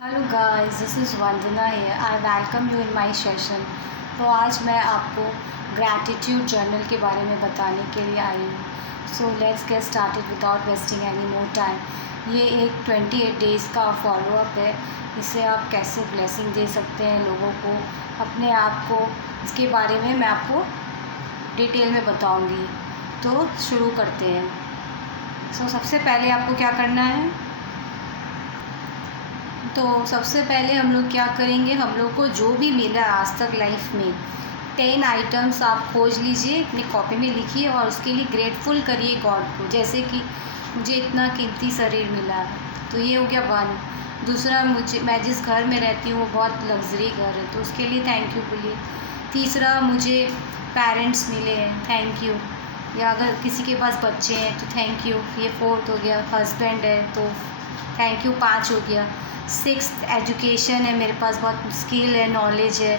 Hello guys, this is Vandana here. I welcome you in my session. तो आज मैं आपको ग्रैटिट्यूड जर्नल के बारे में बताने के लिए आई हूँ। So let's get started without wasting any more time. ये एक 28 डेज़ का फॉलोअप है। इससे आप कैसे ब्लेसिंग दे सकते हैं लोगों को, अपने आप को, इसके बारे में मैं आपको डिटेल में बताऊँगी। तो शुरू करते हैं। सबसे पहले आपको क्या करना है, तो सबसे पहले हम लोग क्या करेंगे, हम लोग को जो भी मिला आज तक लाइफ में 10 आइटम्स आप खोज लीजिए, अपनी कॉपी में लिखिए और उसके लिए ग्रेटफुल करिए गॉड को। जैसे कि मुझे इतना कीमती शरीर मिला है, तो ये हो गया 1। दूसरा, मैं जिस घर में रहती हूँ वो बहुत लग्जरी घर है, तो उसके लिए थैंक यू बोलिए। तीसरा, मुझे पेरेंट्स मिले हैं, थैंक यू। या अगर किसी के पास बच्चे हैं तो थैंक यू, ये 4th हो गया। हस्बैंड है तो थैंक यू, 5 हो गया। 6th, एजुकेशन है, मेरे पास बहुत स्किल है, नॉलेज है।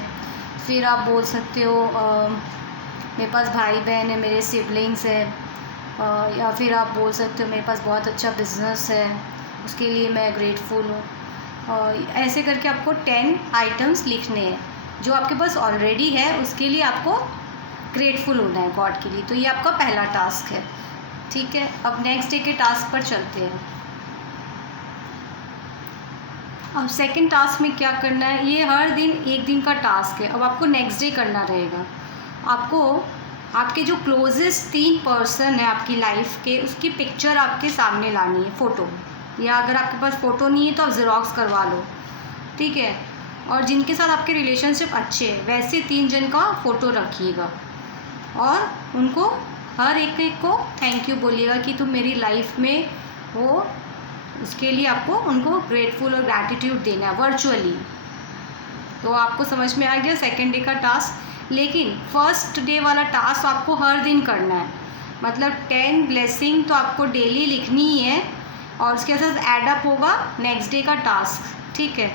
फिर आप बोल सकते हो मेरे पास भाई बहन है, मेरे सिबलिंग्स है। या फिर आप बोल सकते हो मेरे पास बहुत अच्छा बिजनेस है, उसके लिए मैं ग्रेटफुल हूँ। ऐसे करके आपको 10 आइटम्स लिखने हैं। जो आपके पास ऑलरेडी है उसके लिए आपको ग्रेटफुल होना है गॉड के लिए। तो ये आपका पहला टास्क है, ठीक है। अब नेक्स्ट डे के टास्क पर चलते हैं। अब सेकंड टास्क में क्या करना है, ये हर दिन एक दिन का टास्क है। अब आपको नेक्स्ट डे करना रहेगा। आपको आपके जो क्लोजेस्ट 3 पर्सन है आपकी लाइफ के, उसकी पिक्चर आपके सामने लानी है, फ़ोटो। या अगर आपके पास फ़ोटो नहीं है तो आप ज़ेरॉक्स करवा लो, ठीक है। और जिनके साथ आपके रिलेशनशिप अच्छे हैं वैसे 3 जन का फ़ोटो रखिएगा और उनको हर एक को थैंक यू बोलिएगा कि तुम मेरी लाइफ में हो। उसके लिए आपको उनको ग्रेटफुल और ग्रैटिट्यूड देना है वर्चुअली। तो आपको समझ में आ गया सेकंड डे का टास्क। लेकिन फर्स्ट डे वाला टास्क आपको हर दिन करना है, मतलब 10 ब्लेसिंग तो आपको डेली लिखनी ही है और उसके साथ एडअप होगा नेक्स्ट डे का टास्क, ठीक है।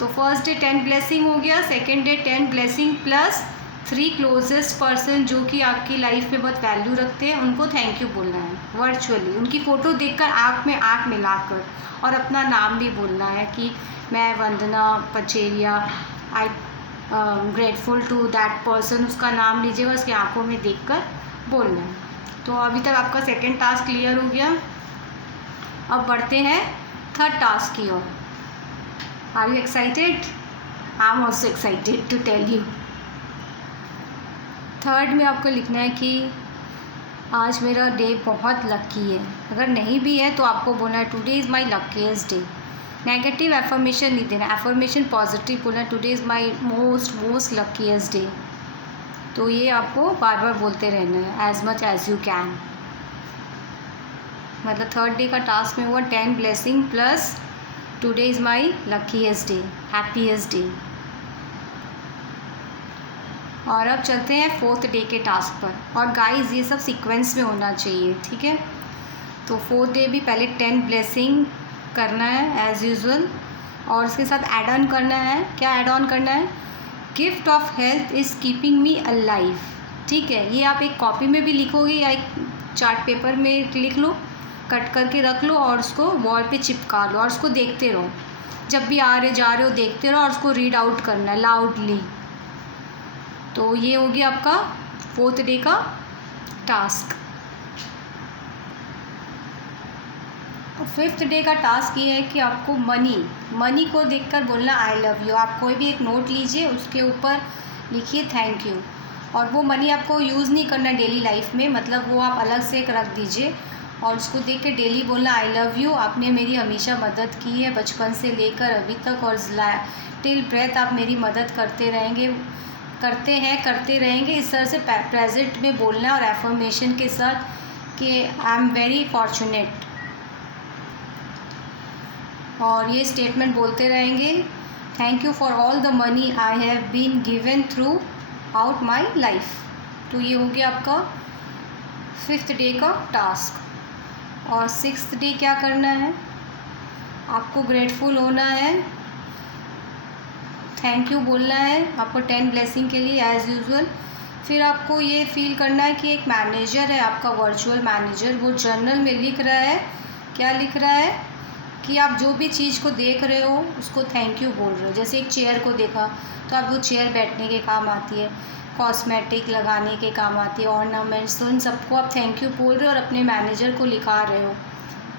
तो फर्स्ट डे 10 ब्लेसिंग हो गया, second day 10 blessing plus 3 closest person जो कि आपकी लाइफ में बहुत वैल्यू रखते हैं, उनको थैंक यू बोलना है वर्चुअली। उनकी फ़ोटो देखकर आँख में आँख मिलाकर, और अपना नाम भी बोलना है कि मैं वंदना पचेरिया, आई ग्रेटफुल टू दैट पर्सन। उसका नाम लीजिएगा, उसकी आँखों में देखकर बोलना है। तो अभी तक आपका सेकेंड टास्क क्लियर हो गया। अब बढ़ते हैं थर्ड टास्क की ओर। Are you excited? I am also excited to tell you. Third में आपको लिखना है कि आज मेरा डे बहुत लकी है। अगर नहीं भी है तो आपको बोलना है today is my luckiest day. Negative affirmation नहीं देना, एफर्मेशन पॉजिटिव बोलना है, today is my most luckiest day. तो ये आपको बार बार बोलते रहना है as much as you can. मतलब थर्ड डे का टास्क में हुआ 10 blessing plus today is my luckiest day, happiest day. और अब चलते हैं 4th डे के टास्क पर। और गाइस ये सब सीक्वेंस में होना चाहिए, ठीक है। तो 4th डे भी पहले 10 ब्लेसिंग करना है एज़ यूजुअल, और उसके साथ ऐड ऑन करना है। क्या ऐड ऑन करना है? Gift of health is keeping me alive, ठीक है। ये आप एक कॉपी में भी लिखोगे या एक चार्ट पेपर में लिख लो, कट करके रख लो और उसको वॉल पे चिपका लो और उसको देखते रहो। जब भी आ रहे जा रहे हो देखते रहो और उसको रीड आउट करना है लाउडली। तो ये हो गया आपका 4th डे का टास्क। 5th डे का टास्क ये है कि आपको मनी को देखकर बोलना आई लव यू। आप कोई भी एक नोट लीजिए, उसके ऊपर लिखिए थैंक यू। और वो मनी आपको यूज़ नहीं करना डेली लाइफ में, मतलब वो आप अलग से एक रख दीजिए और उसको देख के डेली बोलना आई लव यू। आपने मेरी हमेशा मदद की है, बचपन से लेकर अभी तक, और टिल ब्रेथ आप मेरी मदद करते रहेंगे। इस तरह से प्रेजेंट में बोलना और एफर्मेशन के साथ कि आई एम वेरी फॉर्चुनेट। और ये स्टेटमेंट बोलते रहेंगे, thank you for all the money I have been given throughout my life. तो ये हो गया आपका 5th डे का टास्क। और 6th डे क्या करना है, आपको ग्रेटफुल होना है, थैंक यू बोलना है आपको 10 ब्लेसिंग के लिए एज़ यूजुअल। फिर आपको ये फील करना है कि एक मैनेजर है आपका, वर्चुअल मैनेजर, वो जर्नल में लिख रहा है। क्या लिख रहा है? कि आप जो भी चीज़ को देख रहे हो उसको थैंक यू बोल रहे हो। जैसे एक चेयर को देखा तो आप वो चेयर बैठने के काम आती है, कॉस्मेटिक लगाने के काम आती है, ऑर्नामेंट्स, तो इन सबको आप थैंक यू बोल रहे हो और अपने मैनेजर को लिखा रहे हो।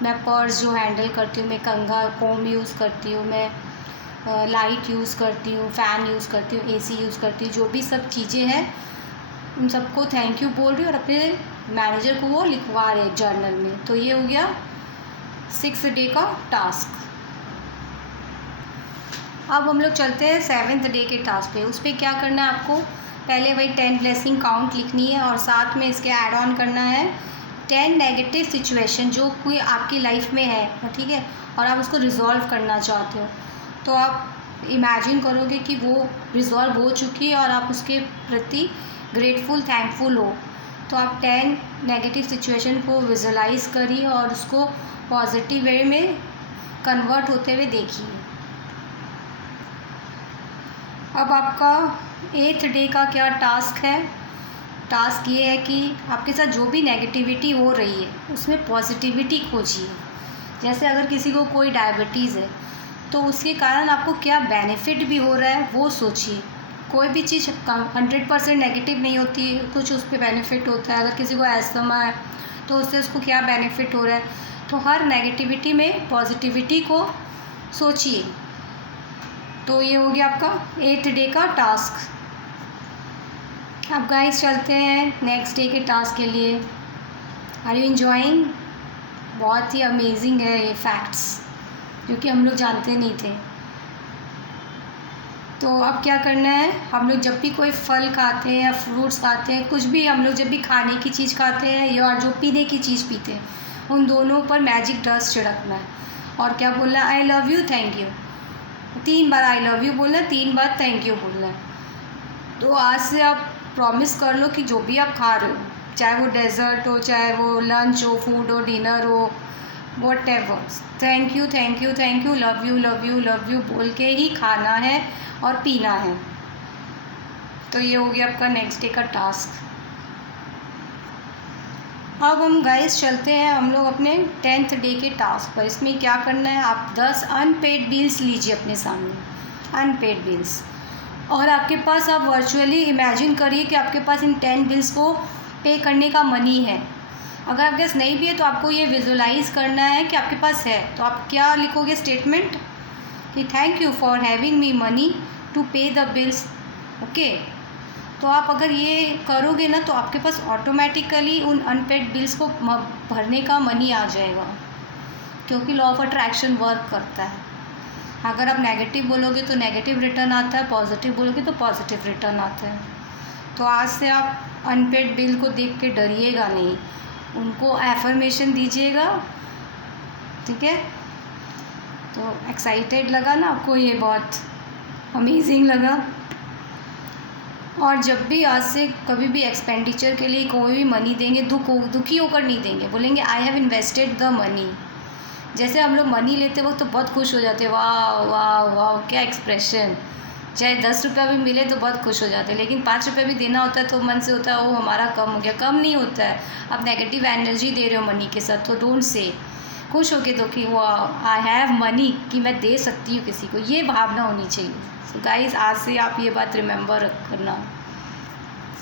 मैं पर्स जो हैंडल करती हूँ, मैं कंघा कोम यूज़ करती हूँ, मैं लाइट यूज़ करती हूँ, फ़ैन यूज़ करती हूँ, एसी यूज़ करती हूँ, जो भी सब चीज़ें हैं उन सबको थैंक यू बोल रही हूँ और अपने मैनेजर को वो लिखवा रहे हैं जर्नल में। तो ये हो गया 6 डे का टास्क। अब हम लोग चलते हैं 7th डे के टास्क पे। उस पर क्या करना है आपको, पहले वही 10 ब्लेसिंग काउंट लिखनी है और साथ में इसके ऐड ऑन करना है 10 नेगेटिव सिचुएशन जो कोई आपकी लाइफ में है, ठीक है, और आप उसको रिज़ॉल्व करना चाहते हो। तो आप इमेजिन करोगे कि वो रिज़ॉल्व हो चुकी है और आप उसके प्रति ग्रेटफुल, थैंकफुल हो। तो आप 10 नेगेटिव सिचुएशन को विजुलाइज करिए और उसको पॉजिटिव वे में कन्वर्ट होते हुए देखिए। अब आपका 8th डे का क्या टास्क है। टास्क ये है कि आपके साथ जो भी नेगेटिविटी हो रही है उसमें पॉजिटिविटी खोजिए। जैसे अगर किसी को कोई डायबिटीज़ है तो उसके कारण आपको क्या बेनिफिट भी हो रहा है वो सोचिए। कोई भी चीज़ 100% नेगेटिव नहीं होती है, कुछ उस पर बेनिफिट होता है। अगर किसी को एस्थमा है तो उससे उसको क्या बेनिफिट हो रहा है। तो हर नेगेटिविटी में पॉजिटिविटी को सोचिए। तो ये हो गया आपका 8th डे का टास्क। अब गाइस चलते हैं नेक्स्ट डे के टास्क के लिए। Are you enjoying? बहुत ही अमेजिंग है ये फैक्ट्स जो कि हम लोग जानते नहीं थे। तो अब क्या करना है, हम लोग जब भी कोई फल खाते हैं या फ्रूट्स खाते हैं, कुछ भी हम लोग जब भी खाने की चीज़ खाते हैं या जो पीने की चीज़ पीते हैं, उन दोनों पर मैजिक डस्ट छिड़कना है और क्या बोलना है, I love you, thank you. 3 bar I love you बोलना है, 3 बार थैंक यू बोलना है। तो आज से आप प्रॉमिस कर लो कि जो भी आप खा रहे हो, चाहे वो डेज़र्ट हो, चाहे वो लंच हो, फूड हो, डिनर हो, whatever, thank you, thank you, thank you, love you, love you, love you बोल के ही खाना है और पीना है। तो ये हो गया आपका नेक्स्ट डे का टास्क। अब हम गाइस चलते हैं हम लोग अपने 10th डे के टास्क पर। इसमें क्या करना है, आप 10 अनपेड बिल्स लीजिए अपने सामने, अनपेड बिल्स, और आपके पास आप वर्चुअली इमेजिन करिए कि आपके पास इन 10 बिल्स को पे करने का मनी है। अगर आपके पास नहीं भी है तो आपको ये विजुलाइज करना है कि आपके पास है। तो आप क्या लिखोगे स्टेटमेंट कि thank you for having me money to pay the bills. Okay, तो आप अगर ये करोगे ना तो आपके पास ऑटोमेटिकली उन अनपेड बिल्स को भरने का मनी आ जाएगा, क्योंकि लॉ ऑफ अट्रैक्शन वर्क करता है। अगर आप नेगेटिव बोलोगे तो नेगेटिव रिटर्न आता है, पॉजिटिव बोलोगे तो पॉजिटिव रिटर्न आता है। तो आज से आप अनपेड बिल को देख के डरिएगा नहीं, उनको एफर्मेशन दीजिएगा, ठीक है। तो एक्साइटेड लगा ना आपको, ये बहुत अमेजिंग लगा। और जब भी आज से कभी भी एक्सपेंडिचर के लिए कोई भी मनी देंगे, दुखी होकर नहीं देंगे, बोलेंगे I have invested the money. जैसे हम लोग मनी लेते वक्त तो बहुत खुश हो जाते हैं, वाह वाह वाह क्या एक्सप्रेशन। चाहे 10 रुपया भी मिले तो बहुत खुश हो जाते हैं, लेकिन 5 रुपया भी देना होता है तो मन से होता है वो हमारा कम हो गया। कम नहीं होता है, आप नेगेटिव एनर्जी दे रहे हो मनी के साथ। तो डोंट से, खुश होके दो कि वाह आई हैव मनी, कि मैं दे सकती हूँ किसी को, ये भावना होनी चाहिए। सो गाइस आज से आप ये बात रिमेंबर करना।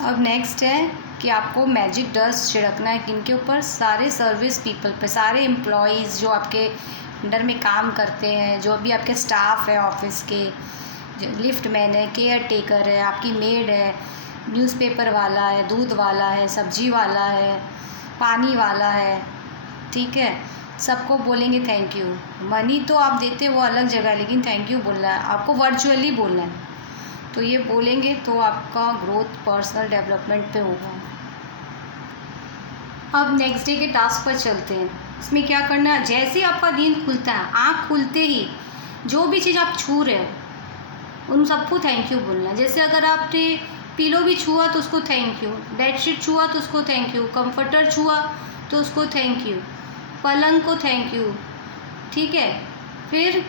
अब नेक्स्ट है कि आपको मैजिक डस्ट छिड़कना है किनके ऊपर, सारे सर्विस पीपल पे, सारे एम्प्लॉयज़ जो आपके अंडर में काम करते हैं, जो भी आपके स्टाफ है ऑफिस के, जो लिफ्ट मैन है, केयर टेकर है, आपकी मेड है, न्यूज़पेपर वाला है, दूध वाला है, सब्जी वाला है, पानी वाला है, ठीक है, सबको बोलेंगे थैंक यू। मनी तो आप देते वो अलग जगह है, लेकिन थैंक यू बोलना है आपको, वर्चुअली बोलना है। तो ये बोलेंगे तो आपका ग्रोथ पर्सनल डेवलपमेंट पे होगा। अब नेक्स्ट डे के टास्क पर चलते हैं। इसमें क्या करना है, जैसे आपका दिन खुलता है, आँख खुलते ही जो भी चीज़ आप छू रहे हो उन सबको थैंक यू बोलना है। जैसे अगर आपने पिलो भी छुआ तो उसको थैंक यू, बेडशीट छुआ तो उसको थैंक यू, कंफर्टर छुआ तो उसको थैंक यू, पलंग को थैंक यू, ठीक है। फिर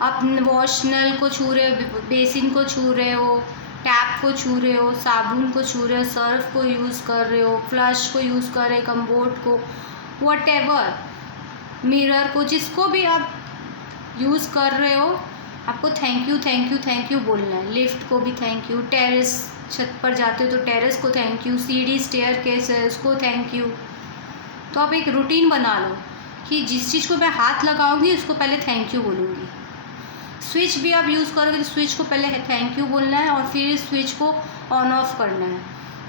आप वॉश नल को छू रहे हो, बेसिन को छू रहे हो, टैप को छू रहे हो, साबुन को छू रहे हो, सर्फ को यूज़ कर रहे हो, फ्लश को यूज़ कर रहे हो, कम्बोर्ड को, व्हाटएवर, मिरर को, जिसको भी आप यूज़ कर रहे हो, आपको thank you thank you thank you बोलना है। लिफ्ट को भी थैंक यू, टेरेस छत पर जाते हो तो टेरेस को थैंक यू, सीढ़ी स्टेयरकेस है उसको थैंक यू। तो आप एक रूटीन बना लो कि जिस चीज़ को मैं हाथ लगाऊंगी उसको पहले थैंक यू बोलूँगी। स्विच भी आप यूज़ करोगे तो स्विच को पहले थैंक यू बोलना है और फिर स्विच को ऑन ऑफ करना है।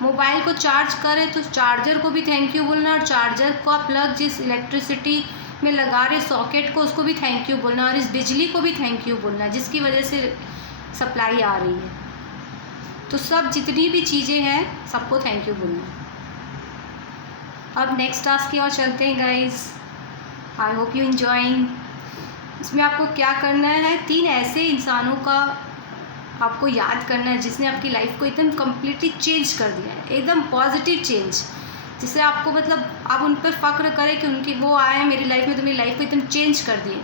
मोबाइल को चार्ज करें तो चार्जर को भी थैंक यू बोलना है, और चार्जर का प्लग जिस इलेक्ट्रिसिटी में लगा रहे सॉकेट को उसको भी थैंक यू बोलना है, और इस बिजली को भी थैंक यू बोलना है जिसकी वजह से सप्लाई आ रही है। तो सब जितनी भी चीज़ें हैं सबको थैंक यू बोलना है। अब नेक्स्ट टास्क की ओर चलते हैं guys. I hope you enjoying. इसमें आपको क्या करना है, 3 ऐसे इंसानों का आपको याद करना है जिसने आपकी लाइफ को एकदम कम्प्लीटली चेंज कर दिया है, एकदम पॉजिटिव चेंज, जिससे आपको मतलब आप उन पर फ़ख्र करें कि उनकी वो आए हैं मेरी लाइफ में तो मेरी लाइफ को एकदम चेंज कर दिए।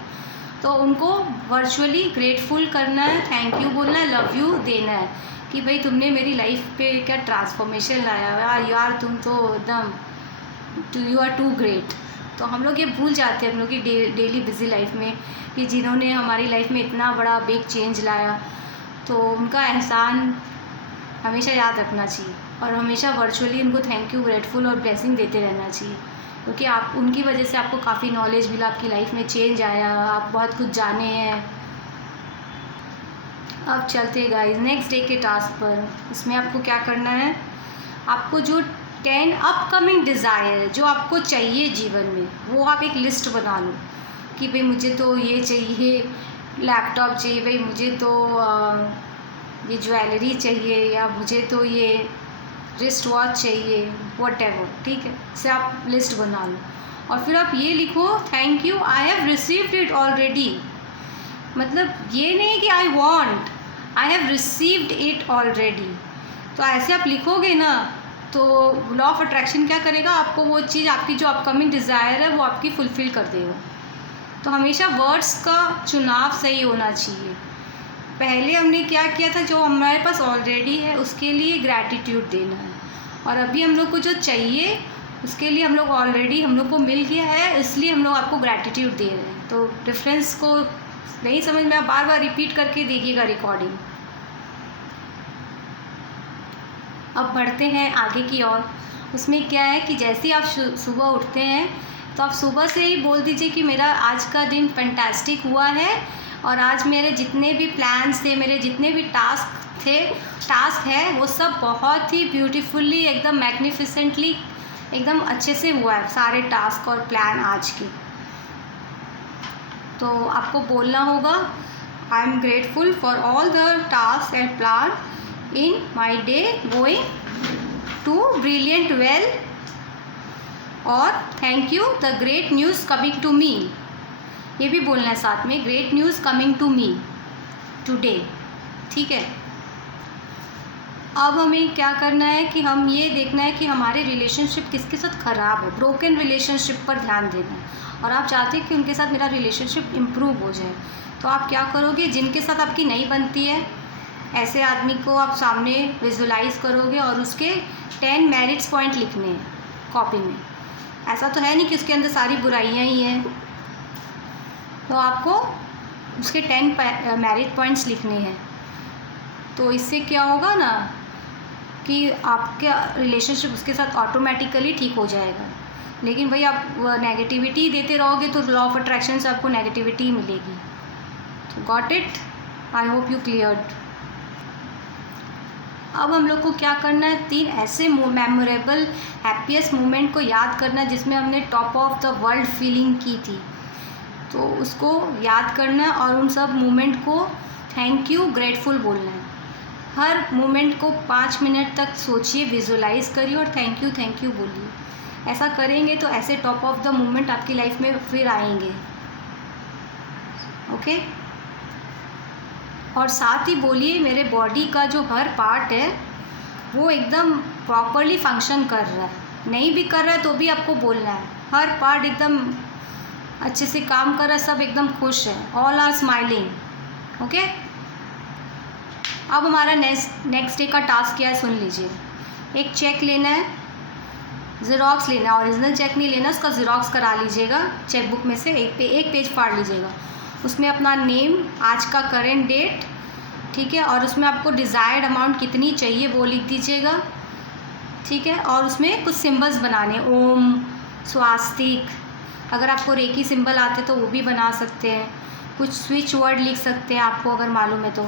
तो उनको वर्चुअली ग्रेटफुल करना है, थैंक यू बोलना है, लव यू देना है कि भाई तुमने मेरी लाइफ पे क्या ट्रांसफॉर्मेशन लाया है यार, तुम तो एकदम यू आर टू ग्रेट। तो हम लोग ये भूल जाते हैं हम लोग की डेली बिजी लाइफ में कि जिन्होंने हमारी लाइफ में इतना बड़ा बिग चेंज लाया, तो उनका एहसान हमेशा याद रखना चाहिए और हमेशा वर्चुअली उनको थैंक यू, ग्रेटफुल और ब्लेसिंग देते रहना चाहिए, क्योंकि आप उनकी वजह से आपको काफ़ी नॉलेज मिला, आपकी लाइफ में चेंज आया, आप बहुत कुछ जाने हैं। अब चलते हैं गाइस नेक्स्ट डे के टास्क पर। इसमें आपको क्या करना है, आपको जो 10 अपकमिंग डिज़ायर जो आपको चाहिए जीवन में, वो आप एक लिस्ट बना लो कि भाई मुझे तो ये चाहिए, लैपटॉप चाहिए, भाई मुझे तो ये ज्वेलरी चाहिए, या मुझे तो ये रिस्ट वॉच चाहिए, व्हाटएवर, ठीक है। इससे आप लिस्ट बना लो और फिर आप ये लिखो thank you I have received it already. मतलब ये नहीं कि I want, I have received it already. तो ऐसे आप लिखोगे ना तो लॉ ऑफ अट्रैक्शन क्या करेगा, आपको वो चीज़, आपकी जो अपकमिंग डिज़ायर है वो आपकी फुलफ़िल कर देगा। तो हमेशा वर्ड्स का चुनाव सही होना चाहिए। पहले हमने क्या किया था, जो हमारे पास ऑलरेडी है उसके लिए ग्रैटिट्यूड देना है, और अभी हम लोग को जो चाहिए उसके लिए हम लोग ऑलरेडी हम लोग को मिल गया है, इसलिए हम लोग आपको ग्रैटिट्यूड दे रहे हैं। तो डिफरेंस को नहीं समझ में, आप बार बार रिपीट करके देखिएगा रिकॉर्डिंग। अब बढ़ते हैं आगे की ओर। उसमें क्या है कि जैसे ही आप सुबह उठते हैं तो आप सुबह से ही बोल दीजिए कि मेरा आज का दिन फैंटास्टिक हुआ है, और आज मेरे जितने भी प्लान्स थे, मेरे जितने भी टास्क है वो सब बहुत ही ब्यूटीफुल्ली, एकदम मैग्निफिसेंटली, एकदम अच्छे से हुआ है सारे टास्क और प्लान आज के। तो आपको बोलना होगा I am grateful for all the task and plan in my day going to brilliant well, और thank you the great news coming to me. ये भी बोलना है साथ में, great news coming to me today, ठीक है। अब हमें क्या करना है कि हम ये देखना है कि हमारे रिलेशनशिप किसके साथ ख़राब है, ब्रोकन रिलेशनशिप पर ध्यान देना है, और आप चाहते हैं कि उनके साथ मेरा रिलेशनशिप इम्प्रूव हो जाए। तो आप क्या करोगे, जिनके साथ आपकी नहीं बनती है ऐसे आदमी को आप सामने विजुलाइज करोगे और उसके 10 मेरिट्स पॉइंट लिखने हैं कॉपी में। ऐसा तो है नहीं कि उसके अंदर सारी बुराइयां ही हैं, तो आपको उसके 10 मेरिट पॉइंट्स लिखने हैं। तो इससे क्या होगा ना कि आपका रिलेशनशिप उसके साथ ऑटोमेटिकली ठीक हो जाएगा। लेकिन भाई आप नेगेटिविटी देते रहोगे तो लॉ ऑफ अट्रैक्शन से आपको नेगेटिविटी मिलेगी। तो got it, I hope you cleared. अब हम लोग को क्या करना है, 3 ऐसे मेमोरेबल हैप्पीएस्ट मोमेंट को याद करना है जिसमें हमने top of the world feeling की थी। तो उसको याद करना है और उन सब मोमेंट को थैंक यू, ग्रेटफुल बोलना है। हर मोमेंट को 5 मिनट तक सोचिए, विजुलाइज करिए और थैंक यू बोलिए। ऐसा करेंगे तो ऐसे टॉप ऑफ द मोमेंट आपकी लाइफ में फिर आएंगे, ओके। और साथ ही बोलिए मेरे बॉडी का जो हर पार्ट है वो एकदम प्रॉपरली फंक्शन कर रहा है। नहीं भी कर रहा है तो भी आपको बोलना है हर पार्ट एकदम अच्छे से काम कर रहा है, सब एकदम खुश है, ऑल आर स्माइलिंग, ओके। अब हमारा नेक्स्ट डे का टास्क क्या है सुन लीजिए। एक चेक लेना है ज़ेरॉक्स लेना है, ओरिजिनल चेक नहीं लेना, उसका ज़ेरॉक्स करा लीजिएगा चेकबुक में से, एक पेज फाड़ लीजिएगा, उसमें अपना नेम, आज का करेंट डेट, ठीक है, और उसमें आपको डिज़ायर्ड अमाउंट कितनी चाहिए वो लिख दीजिएगा, ठीक है, और उसमें कुछ सिंबल्स बनाने, ओम, स्वास्तिक, अगर आपको रेकी सिंबल आते तो वो भी बना सकते हैं, कुछ स्विच वर्ड लिख सकते हैं आपको अगर मालूम है तो,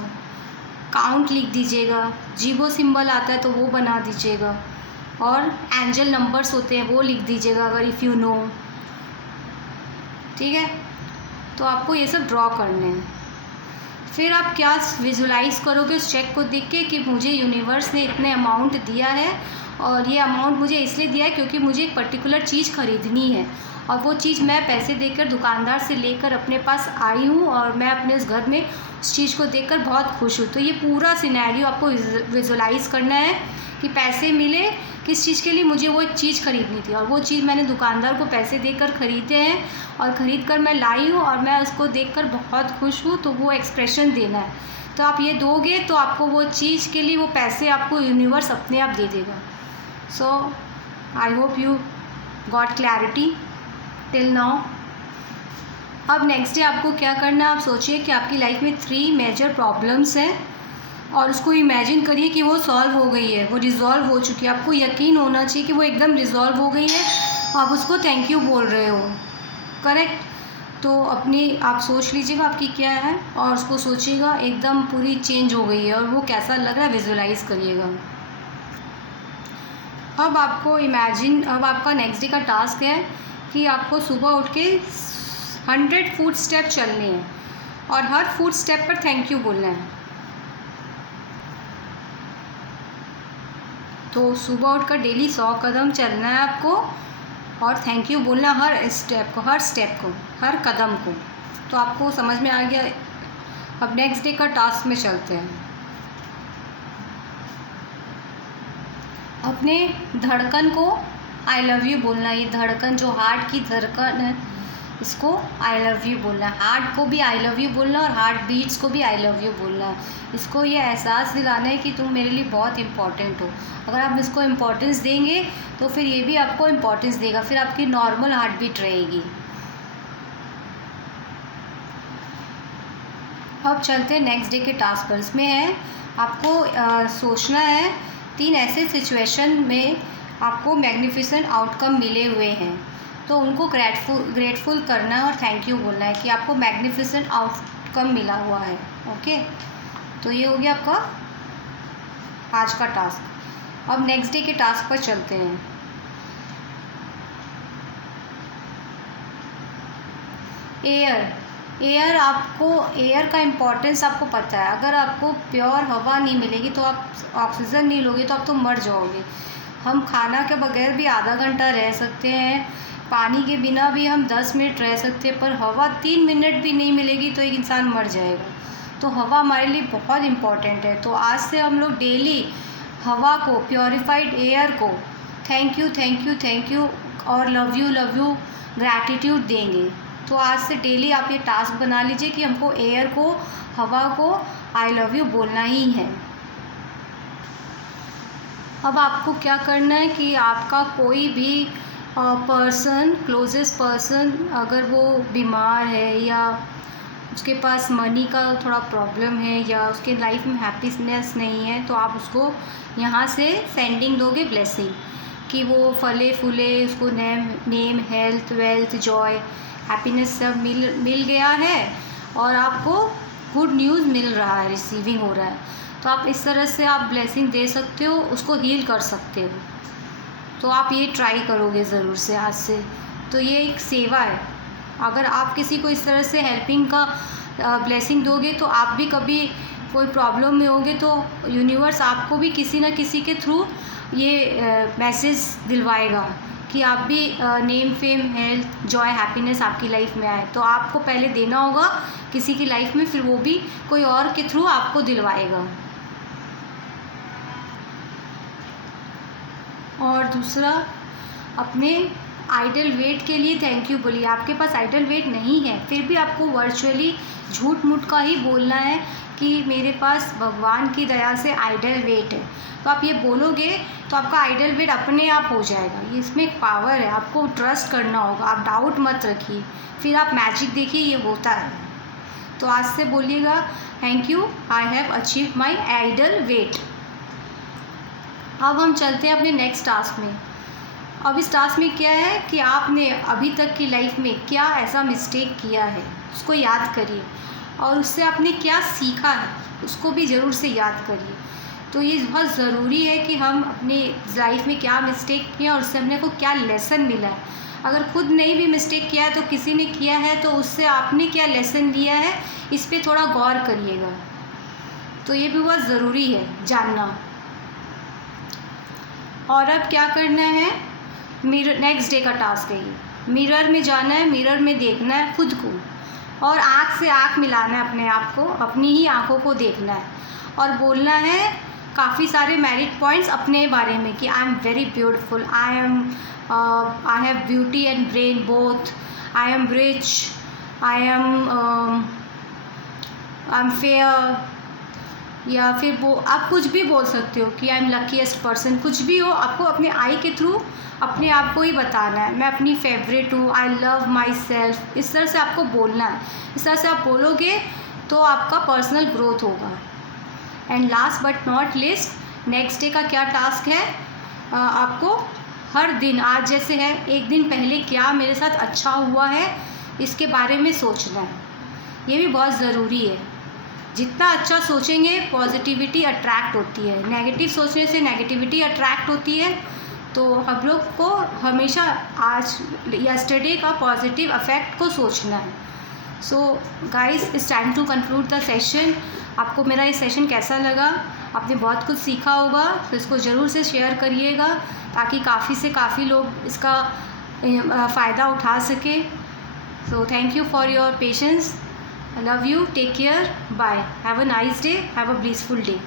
काउंट लिख दीजिएगा, जीवो सिंबल आता है तो वो बना दीजिएगा, और एंजल नंबर्स होते हैं वो लिख दीजिएगा अगर इफ़ यू नो, ठीक है। तो आपको ये सब ड्रॉ करने हैं। फिर आप क्या विजुलाइज़ करोगे उस चेक को देख के कि मुझे यूनिवर्स ने इतने अमाउंट दिया है, और ये अमाउंट मुझे इसलिए दिया है क्योंकि मुझे एक पर्टिकुलर चीज़ ख़रीदनी है, और वो चीज़ मैं पैसे देकर दुकानदार से लेकर अपने पास आई हूँ, और मैं अपने उस घर में उस चीज़ को देखकर बहुत खुश हूँ। तो ये पूरा सिनेरियो आपको विजुलाइज़ करना है कि पैसे मिले किस चीज़ के लिए, मुझे वो एक चीज़ ख़रीदनी थी, और वो चीज़ मैंने दुकानदार को पैसे देकर ख़रीदे हैं, और ख़रीद कर मैं लाई हूँ, और मैं उसको देखकर बहुत खुश हूँ, तो वो एक्सप्रेशन देना है। तो आप ये दोगे तो आपको वो चीज़ के लिए वो पैसे आपको यूनिवर्स अपने आप दे देगा। So I hope you got clarity till now. अब नेक्स्ट डे आपको क्या करना है, आप सोचिए कि आपकी लाइफ में 3 मेजर प्रॉब्लम्स हैं, और उसको इमेजिन करिए कि वो सॉल्व हो गई है, वो रिज़ॉल्व हो चुकी है, आपको यकीन होना चाहिए कि वो एकदम रिज़ॉल्व हो गई है, आप उसको थैंक यू बोल रहे हो, करेक्ट। तो अपनी आप सोच लीजिएगा आपकी क्या है, और उसको सोचिएगा एकदम पूरी चेंज हो गई है, और वो कैसा लग रहा है विजुलाइज़ करिएगा। अब आपको इमेजिन, अब आपका नेक्स्ट डे का टास्क है कि आपको सुबह उठ के 100 फुट स्टेप चलने हैं, और हर फुट स्टेप पर थैंक यू बोलना है। तो सुबह उठकर डेली 100 कदम चलना है आपको, और थैंक यू बोलना हर स्टेप को, हर कदम को। तो आपको समझ में आ गया। अब नेक्स्ट डे का टास्क में चलते हैं। अपने धड़कन को आई लव यू बोलना, ये धड़कन जो हार्ट की धड़कन है इसको आई लव यू बोलना है, हार्ट को भी आई लव यू बोलना, और हार्ट बीट्स को भी आई लव यू बोलना है। इसको ये एहसास दिलाना है कि तुम मेरे लिए बहुत इम्पॉर्टेंट हो। अगर आप इसको इम्पोर्टेंस देंगे तो फिर ये भी आपको इम्पोर्टेंस देगा, फिर आपकी नॉर्मल हार्ट बीट रहेगी। अब चलते हैं नेक्स्ट डे के टास्क पर। इसमें है आपको सोचना है 3 ऐसे सिचुएशन में आपको मैग्निफिसेंट आउटकम मिले हुए हैं, तो उनको ग्रेटफुल करना है और थैंक यू बोलना है कि आपको मैग्निफिसेंट आउटकम मिला हुआ है। ओके, तो ये हो गया आपका आज का टास्क। अब नेक्स्ट डे के टास्क पर चलते हैं। एयर आपको, एयर का इम्पोर्टेंस आपको पता है। अगर आपको प्योर हवा नहीं मिलेगी तो आप ऑक्सीजन नहीं लोगे तो आप तो मर जाओगे। हम खाना के बगैर भी आधा घंटा रह सकते हैं, पानी के बिना भी हम 10 मिनट रह सकते हैं, पर हवा 3 मिनट भी नहीं मिलेगी तो एक इंसान मर जाएगा। तो हवा हमारे लिए बहुत इम्पॉर्टेंट है। तो आज से हम लोग डेली हवा को, प्योरीफाइड एयर को thank you thank you thank you और लव यू ग्रैटिट्यूड देंगे। तो आज से डेली आप ये टास्क बना लीजिए कि हमको एयर को, हवा को आई लव यू बोलना ही है। अब आपको क्या करना है कि आपका कोई भी पर्सन, क्लोजेस्ट पर्सन, अगर वो बीमार है या उसके पास मनी का थोड़ा प्रॉब्लम है या उसके लाइफ में हैप्पीनेस नहीं है, तो आप उसको यहाँ से सेंडिंग दोगे ब्लेसिंग कि वो फले फूले, उसको name health, wealth, Joy, happiness सब मिल गया है और आपको गुड न्यूज़ मिल रहा है, रिसीविंग हो रहा है। तो आप इस तरह से आप ब्लेसिंग दे सकते हो, उसको हील कर सकते हो। तो आप ये ट्राई करोगे ज़रूर से आज से। तो ये एक सेवा है। अगर आप किसी को इस तरह से हेल्पिंग का ब्लेसिंग दोगे तो आप भी कभी कोई प्रॉब्लम में होगे तो यूनिवर्स आपको भी किसी न किसी के थ्रू ये मैसेज दिलवाएगा कि आप भी name, fame, health, Joy, happiness आपकी लाइफ में आए। तो आपको पहले देना होगा किसी की लाइफ में, फिर वो भी कोई और के थ्रू आपको दिलवाएगा। और दूसरा, अपने आइडल वेट के लिए थैंक यू बोलिए। आपके पास आइडल वेट नहीं है, फिर भी आपको वर्चुअली झूठ मूठ का ही बोलना है कि मेरे पास भगवान की दया से आइडल वेट है, तो आप ये बोलोगे तो आपका आइडल वेट अपने आप हो जाएगा। ये इसमें एक पावर है, आपको ट्रस्ट करना होगा, आप डाउट मत रखिए, फिर आप मैजिक देखिए, ये होता है। तो आज से बोलिएगा thank you, I have achieve my ideal weight. अब हम चलते हैं अपने नेक्स्ट टास्क में। अब इस टास्क में क्या है कि आपने अभी तक की लाइफ में क्या ऐसा मिस्टेक किया है, उसको याद करिए, और उससे आपने क्या सीखा है उसको भी ज़रूर से याद करिए। तो ये बहुत ज़रूरी है कि हम अपनी लाइफ में क्या मिस्टेक किया और उससे अपने को क्या लेसन मिला है। अगर खुद नहीं भी मिस्टेक किया है तो किसी ने किया है, तो उससे आपने क्या लेसन लिया है, इस पे थोड़ा गौर करिएगा। तो ये भी बहुत ज़रूरी है जानना। और अब क्या करना है, मिरर, नेक्स्ट डे का टास्क है ये। मिरर में जाना है, मिरर में देखना है खुद को, और आँख से आँख मिलाना है अपने आप को, अपनी ही आँखों को देखना है और बोलना है काफ़ी सारे मेरिट पॉइंट्स अपने बारे में कि I am very beautiful, I have beauty and brain both, I am rich, I am fair, या फिर वो आप कुछ भी बोल सकते हो कि आई एम लकीएस्ट पर्सन, कुछ भी हो, आपको अपने आई के थ्रू अपने आप को ही बताना है। मैं अपनी फेवरेट हूँ, आई लव माई सेल्फ, इस तरह से आपको बोलना है। इस तरह से आप बोलोगे तो आपका पर्सनल ग्रोथ होगा। And last but not list, next day का क्या टास्क है, आपको हर दिन, आज जैसे है, एक दिन पहले क्या मेरे साथ अच्छा हुआ है इसके बारे में सोचना है। ये भी बहुत ज़रूरी है। जितना अच्छा सोचेंगे पॉजिटिविटी अट्रैक्ट होती है, नेगेटिव सोचने से नेगेटिविटी अट्रैक्ट होती है। तो हम लोग को हमेशा आज यस्टरडे का पॉजिटिव इफेक्ट को सोचना है। So guys, it's time to conclude the session. आपको मेरा ये सेशन कैसा लगा, आपने बहुत कुछ सीखा होगा, तो इसको ज़रूर से शेयर करिएगा ताकि काफ़ी से काफ़ी लोग इसका फ़ायदा उठा सके। So thank you for your patience, I love you, take care, bye, have a nice day, have a blissful day.